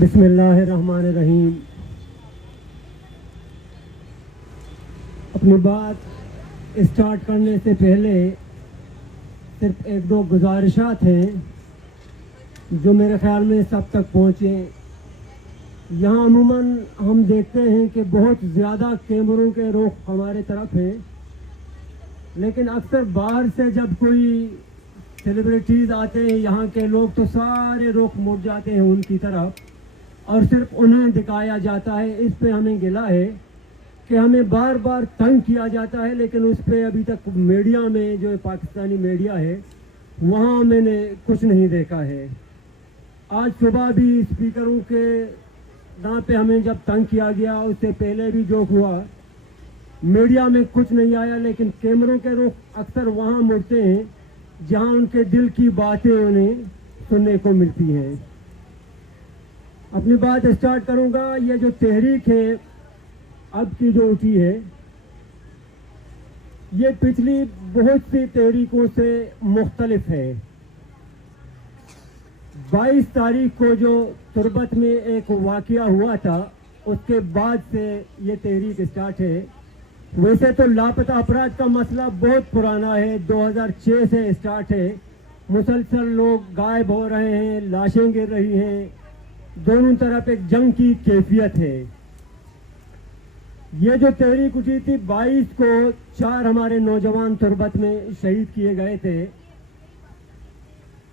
बिस्मिल्लाहिर्रहमानिर्रहीम। अपनी बात स्टार्ट करने से पहले सिर्फ एक दो गुजारिशात हैं जो मेरे ख्याल में सब तक पहुँचे। यहाँ अमूमन हम देखते हैं कि बहुत ज़्यादा कैमरों के रुख हमारे तरफ हैं, लेकिन अक्सर बाहर से जब कोई सेलिब्रिटीज़ आते हैं यहाँ के लोग तो सारे रुख मुड़ जाते हैं उनकी तरफ और सिर्फ उन्हें दिखाया जाता है। इस पे हमें गिला है कि हमें बार बार तंग किया जाता है, लेकिन उस पर अभी तक मीडिया में जो पाकिस्तानी मीडिया है वहाँ मैंने कुछ नहीं देखा है। आज सुबह भी स्पीकरों के नाम पे हमें जब तंग किया गया, उससे पहले भी जो हुआ मीडिया में कुछ नहीं आया, लेकिन कैमरों के रुख अक्सर वहाँ मुड़ते हैं जहाँ उनके दिल की बातें उन्हें सुनने को मिलती हैं। अपनी बात स्टार्ट करूँगा। ये जो तहरीक है अब की जो उठी है, ये पिछली बहुत सी तहरीकों से मुख्तलिफ है। 22 तारीख को जो तुरबत में एक वाक़या हुआ था, उसके बाद से ये तहरीक स्टार्ट है। वैसे तो लापता अफराद का मसला बहुत पुराना है, 2006 से स्टार्ट है। मुसलसल लोग गायब हो रहे हैं, लाशें गिर रही हैं, दोनों तरफ एक जंग की कैफियत है। ये जो तहरीक उठी थी 22 को 4 हमारे नौजवान तुरबत में शहीद किए गए थे।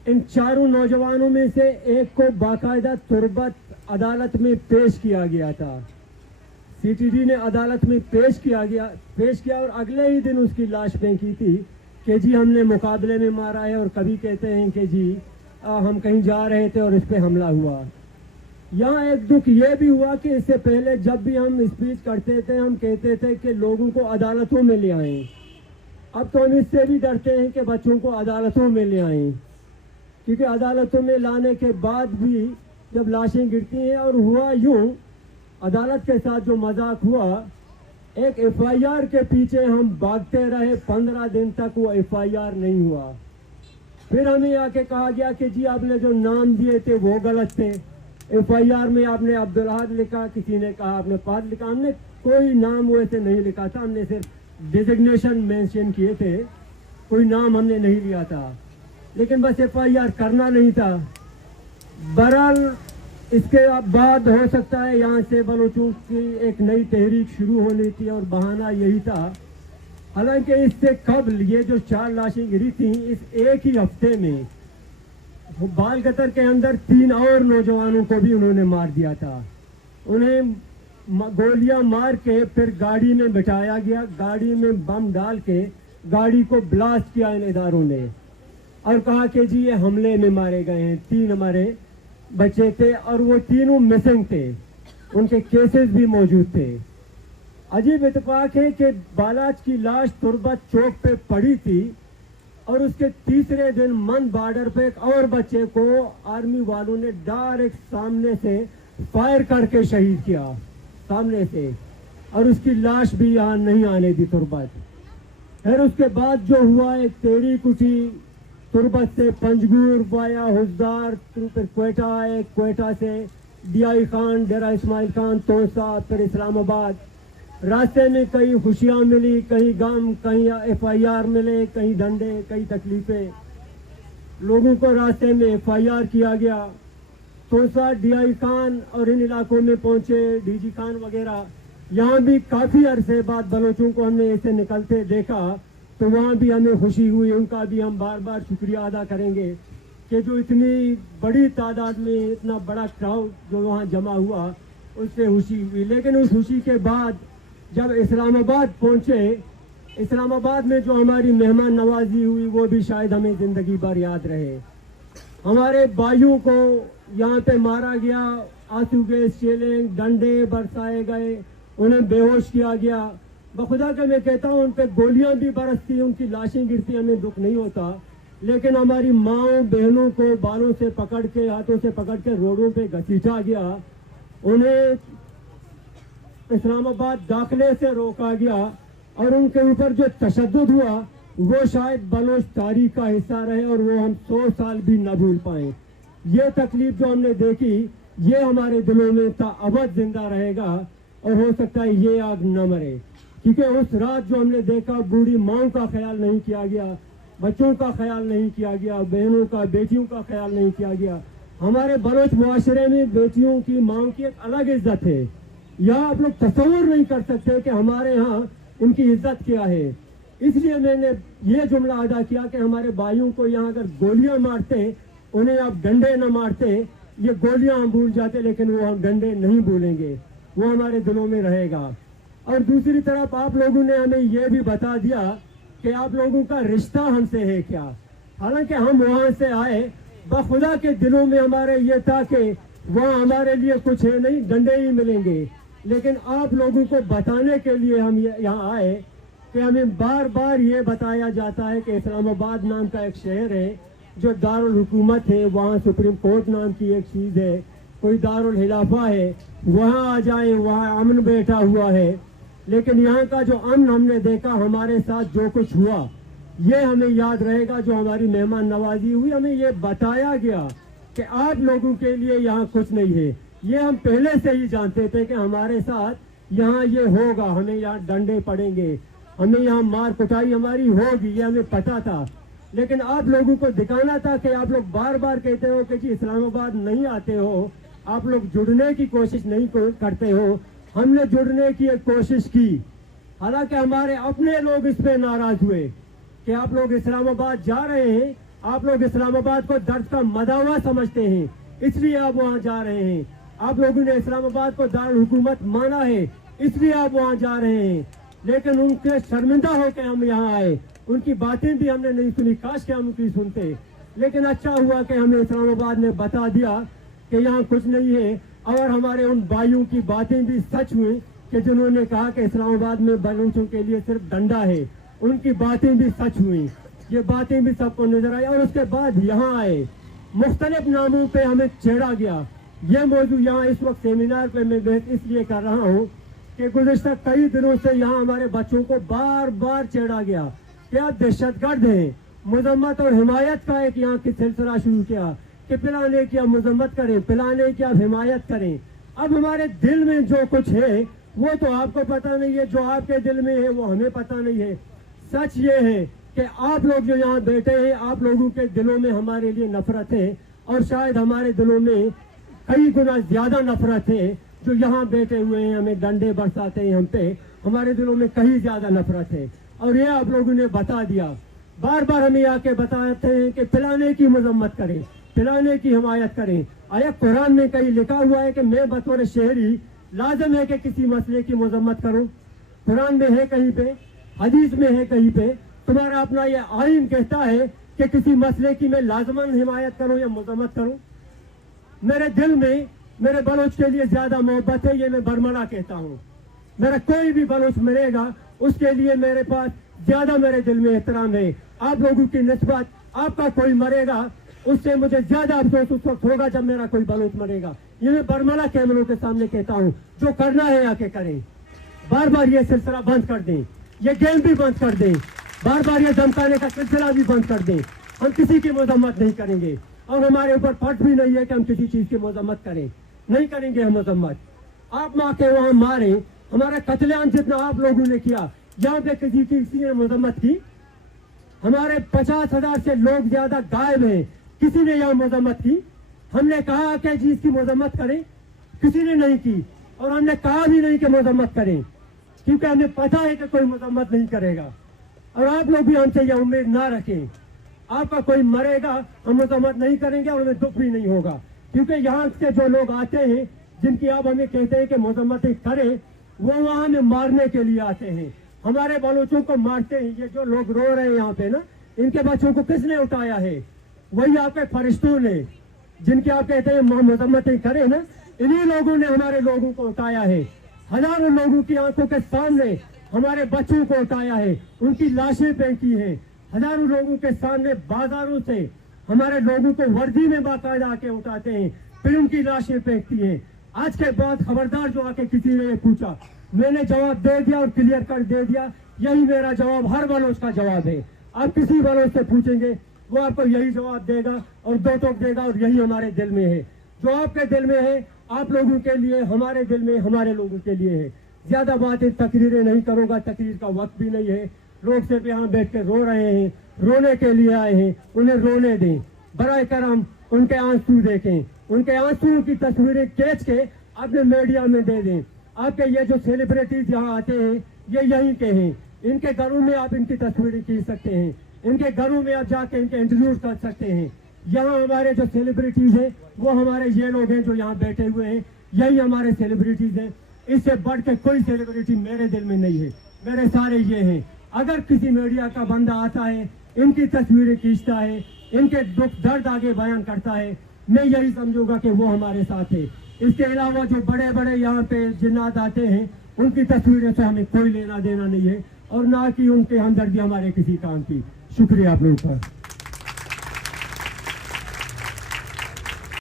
इन चारों नौजवानों में से एक को बाकायदा तुरबत अदालत में पेश किया गया था। सीटीडी ने अदालत में पेश किया और अगले ही दिन उसकी लाश फेंकी थी कि जी हमने मुकाबले में मारा है, और कभी कहते हैं कि जी हम कहीं जा रहे थे और इस पे हमला हुआ। यहाँ एक दुख ये भी हुआ कि इससे पहले जब भी हम स्पीच करते थे हम कहते थे कि लोगों को अदालतों में ले आएं। अब तो हम इससे भी डरते हैं कि बच्चों को अदालतों में ले आएं, क्योंकि अदालतों में लाने के बाद भी जब लाशें गिरती हैं, और हुआ यूँ अदालत के साथ जो मजाक हुआ, एक एफआईआर के पीछे हम भागते रहे, 15 दिन तक वो एफआईआर नहीं हुआ। फिर हमें आके कहा गया कि जी आपने जो नाम दिए थे वो गलत थे, एफआईआर में आपने अब्दुल अहद लिखा, किसी ने कहा आपने पाद लिखा। हमने कोई नाम वैसे नहीं लिखा था, हमने सिर्फ डिजिग्नेशन मेंशन किए थे, कोई नाम हमने नहीं लिया था, लेकिन बस एफआईआर करना नहीं था। बहरहाल इसके बाद हो सकता है यहाँ से बलोचों की एक नई तहरीक शुरू होनी थी और बहाना यही था। हालांकि इससे कबल ये जो 4 लाशें गिरी थी, इस एक ही हफ्ते में बाल गतर के अंदर 3 और नौजवानों को भी उन्होंने मार दिया था। उन्हें गोलियां मार के फिर गाड़ी में बिठाया गया, गाड़ी में बम डाल के गाड़ी को ब्लास्ट किया इन इदारों ने, और कहा कि जी ये हमले में मारे गए हैं। 3 हमारे बच्चे थे और वो तीनों मिसिंग थे, उनके केसेस भी मौजूद थे। अजीब इत्तेफाक है कि बालाज की लाश तुरबत चौक पे पड़ी थी और उसके तीसरे दिन मन बॉर्डर पे एक और बच्चे को आर्मी वालों ने डायरेक्ट सामने से फायर करके शहीद किया, सामने से, और उसकी लाश भी यहाँ नहीं आने दी तुरबत। फिर उसके बाद जो हुआ, एक तहरीक उठी तुरबत से पंजगुर वाया हुजदार, फिर क्वेटा आए, क्वेटा से DI खान, डेरा इस्माइल खान, तोसा, फिर इस्लामाबाद। रास्ते में कहीं खुशियाँ मिली, कहीं गम, कहीं एफआईआर मिले, कहीं डंडे, कहीं तकलीफें। लोगों को रास्ते में एफआईआर किया गया। तोसा, DI खान और इन इलाकों में पहुँचे, DG खान वगैरह। यहाँ भी काफ़ी अरसे बाद बलोचों को हमने ऐसे निकलते देखा, तो वहाँ भी हमें खुशी हुई। उनका भी हम बार बार शुक्रिया अदा करेंगे कि जो इतनी बड़ी तादाद में इतना बड़ा क्राउड जो वहाँ जमा हुआ, उससे खुशी हुई। लेकिन उस खुशी के बाद जब इस्लामाबाद पहुँचे, इस्लामाबाद में जो हमारी मेहमान नवाजी हुई वो भी शायद हमें ज़िंदगी भर याद रहे। हमारे भाइयों को यहाँ पे मारा गया, आंसू गैस चेलें, डंडे बरसाए गए, उन्हें बेहोश किया गया। बखुदा के मैं कहता हूँ उन पर गोलियां भी बरसती, उनकी लाशें गिरती, हमें दुख नहीं होता, लेकिन हमारी माओ बहनों को बालों से पकड़ के, हाथों से पकड़ के रोडों पे घसीटा गया, उन्हें इस्लामाबाद दाखिले से रोका गया, और उनके ऊपर जो तशद्दुद हुआ वो शायद बलोच तारीख का हिस्सा रहे और वो हम 100 साल भी न भूल पाए। ये तकलीफ जो हमने देखी ये हमारे दिलों में अबद जिंदा रहेगा और हो सकता है ये आग न मरे। क्योंकि उस रात जो हमने देखा, बूढ़ी माओं का ख्याल नहीं किया गया, बच्चों का ख्याल नहीं किया गया, बहनों का, बेटियों का ख्याल नहीं किया गया। हमारे बलोच मुआशरे में बेटियों की, माओं की एक अलग इज्जत है। यहाँ आप लोग तस्वुर नहीं कर सकते कि हमारे यहाँ उनकी इज्जत क्या है। इसलिए मैंने ये जुमला अदा किया कि हमारे भाइयों को यहाँ अगर गोलियां मारते, उन्हें आप डंडे न मारते, ये गोलियां हम भूल जाते, लेकिन वो हम डंडे नहीं भूलेंगे, वो हमारे दिलों में रहेगा। और दूसरी तरफ आप लोगों ने हमें ये भी बता दिया कि आप लोगों का रिश्ता हमसे है क्या। हालांकि हम वहां से आए, बखुदा के दिलों में हमारे ये था कि वहाँ हमारे लिए कुछ है नहीं, डंडे ही मिलेंगे। लेकिन आप लोगों को बताने के लिए हम यहाँ आए कि हमें बार बार ये बताया जाता है कि इस्लामाबाद नाम का एक शहर है जो दारुल हुकूमत है, वहाँ सुप्रीम कोर्ट नाम की एक चीज़ है, कोई दारुल हिलाफा है, वहाँ आ जाए, वहाँ अमन बैठा हुआ है। लेकिन यहाँ का जो अमन हमने देखा, हमारे साथ जो कुछ हुआ, ये हमें याद रहेगा। जो हमारी मेहमान नवाजी हुई, हमें ये बताया गया कि आप लोगों के लिए यहाँ कुछ नहीं है। ये हम पहले से ही जानते थे कि हमारे साथ यहाँ ये होगा, हमें यहाँ डंडे पड़ेंगे, हमें यहाँ मार कुटाई हमारी होगी, ये हमें पता था। लेकिन आप लोगों को दिखाना था कि आप लोग बार बार कहते हो कि जी इस्लामाबाद नहीं आते हो, आप लोग जुड़ने की कोशिश नहीं करते हो। हमने जुड़ने की एक कोशिश की, हालांकि हमारे अपने लोग इस पे नाराज हुए कि आप लोग इस्लामाबाद जा रहे हैं, आप लोग इस्लामाबाद को दर्द का मदावा समझते हैं, इसलिए आप वहाँ जा रहे हैं। आप लोगों ने इस्लामाबाद को दारुल हुकूमत माना है, इसलिए आप वहाँ जा रहे हैं। लेकिन उनके शर्मिंदा होकर हम यहाँ आए, उनकी बातें भी हमने नहीं सुनी, काश के हम उनकी सुनते। लेकिन अच्छा हुआ कि हमें इस्लामाबाद ने बता दिया कि यहाँ कुछ नहीं है। और हमारे उन भाइयों की बातें भी सच हुई कि जिन्होंने कहा कि इस्लामाबाद में बलूचों के लिए सिर्फ डंडा है, उनकी बातें भी सच हुई। ये बातें भी सबको नजर आई। और उसके बाद यहाँ आए, मुख्तलिफ नामों पे हमें छेड़ा गया। ये मौजूद यहाँ इस वक्त सेमिनार पे मैं इसलिए कर रहा हूँ कि गुज़िश्ता कई दिनों से यहाँ हमारे बच्चों को बार बार छेड़ा गया कि आप दहशतगर्द हैं। मजम्मत और हिमायत का एक यहाँ की सिलसिला शुरू किया कि पिलाने की आप मजम्मत करें, पिलाने की आप हिमायत करें। अब हमारे दिल में जो कुछ है वो तो आपको पता नहीं है, जो आपके दिल में है वो हमें पता नहीं है। सच ये है कि आप लोग जो यहाँ बैठे हैं, आप लोगों के दिलों में हमारे लिए नफरत है, और शायद हमारे दिलों में कई गुना ज्यादा नफरत है। जो यहाँ बैठे हुए हैं, हमें डंडे बरसाते हैं हम पे, हमारे दिलों में कहीं ज्यादा नफरत है। और ये आप लोगों ने बता दिया, बार बार हमें आके बताते हैं कि पिलाने की मजम्मत करें, पिलाने की हिमायत करें। आया कुरान में कहीं लिखा हुआ है कि मैं बतौर शहरी लाजम है कि किसी मसले की मजम्मत करूं? कुरान में है कहीं पे, हदीस में है कहीं पे? तुम्हारा अपना ये आइन कहता है कि किसी मसले की मैं लाजमन हिमायत करूं या मजम्मत करूं? मेरे दिल में मेरे बलोच के लिए ज्यादा मोहब्बत है, ये मैं बरमला कहता हूँ। मेरा कोई भी बलोच मरेगा उसके लिए मेरे पास ज्यादा मेरे दिल में एहतराम है। आप लोगों की निस्बत आपका कोई मरेगा उससे मुझे ज्यादा अफसोस उस वक्त होगा जब मेरा कोई बलोच मरेगा। ये मैं बरमला कैमरों के सामने कहता हूँ। जो करना है आके करें। बार बार ये सिलसिला बंद कर दें, ये गेम भी बंद कर दें, बार बार ये धमकाने का सिलसिला भी बंद कर दें। हम किसी की मजम्मत नहीं करेंगे और हमारे ऊपर फर्ज भी नहीं है कि हम किसी चीज की मजम्मत करें, नहीं करेंगे हम मजम्मत। आप माँ के वहां मारे, हमारा कत्लेआम जितना आप लोगों ने किया, यहाँ पे किसी ने मजम्मत की? हमारे 50,000 से लोग ज्यादा गायब हैं, किसी ने यहाँ मजम्मत की? हमने कहा कि जी इसकी मजम्मत करें, किसी ने नहीं की। और हमने कहा भी नहीं कि मजम्मत करें, क्योंकि हमें पता है कि कोई मजम्मत नहीं करेगा। और आप लोग भी हमसे यह उम्मीद ना रखें, आपका कोई मरेगा हम मजम्मत नहीं करेंगे और हमें दुख भी नहीं होगा। क्योंकि यहाँ से जो लोग आते हैं, जिनकी आप हमें कहते हैं कि मजम्मत करें, वो वहाँ हमें मारने के लिए आते हैं, हमारे बलोचों को मारते हैं। ये जो लोग रो रहे हैं यहाँ पे ना, इनके बच्चों को किसने उठाया है? वही आपके फरिश्तों ने, जिनकी आप कहते हैं मजम्मत करें ना, इन्हीं लोगों ने हमारे लोगों को उठाया है। हजारों लोगों की आंखों के सामने हमारे बच्चों को उठाया है, उनकी लाशें फेंकी हैं। हजारों लोगों के सामने बाजारों से हमारे लोगों को वर्दी में बाकायदा आके उठाते हैं, फिर उनकी लाशें फेंकती हैं। आज के बाद खबरदार जो आके किसी ने ये पूछा, मैंने जवाब दे दिया और क्लियर कर दे दिया। यही मेरा जवाब हर बलोच का जवाब है। आप किसी बलोच से पूछेंगे वो आपको यही जवाब देगा और दो टोक देगा, और यही हमारे दिल में है। जो आपके दिल में है, आप लोगों के लिए, हमारे दिल में, हमारे लोगों के लिए है। ज्यादा बातें तकरीरें नहीं करूंगा, तकरीर का वक्त भी नहीं है। लोग सिर्फ यहाँ बैठ के रो रहे हैं, रोने के लिए आए हैं, उन्हें रोने दें। बराए करम उनके आंसू देखें, उनके आंसुओं की तस्वीरें खींच के अपने मीडिया में दे दें। आपके ये जो सेलिब्रिटीज यहाँ आते हैं, ये यहीं के हैं। इनके घरों में आप इनकी तस्वीरें खींच सकते हैं, इनके घरों में आप जाके इनके इंटरव्यूज कर सकते हैं। यहाँ हमारे जो सेलिब्रिटीज हैं वो हमारे ये लोग हैं जो यहाँ बैठे हुए हैं, यही हमारे सेलिब्रिटीज हैं। इससे बढ़ के कोई सेलिब्रिटी मेरे दिल में नहीं है, मेरे सारे ये हैं। अगर किसी मीडिया का बंदा आता है, इनकी तस्वीरें खींचता है, इनके दुख दर्द आगे बयान करता है, मैं यही समझूंगा कि वो हमारे साथ है। इसके अलावा जो बड़े बड़े यहाँ पे जिन्नात आते हैं, उनकी तस्वीरों से हमें कोई लेना देना नहीं है और ना कि उनके हमदर्दी हमारे किसी काम की। शुक्रिया आप लोगों का।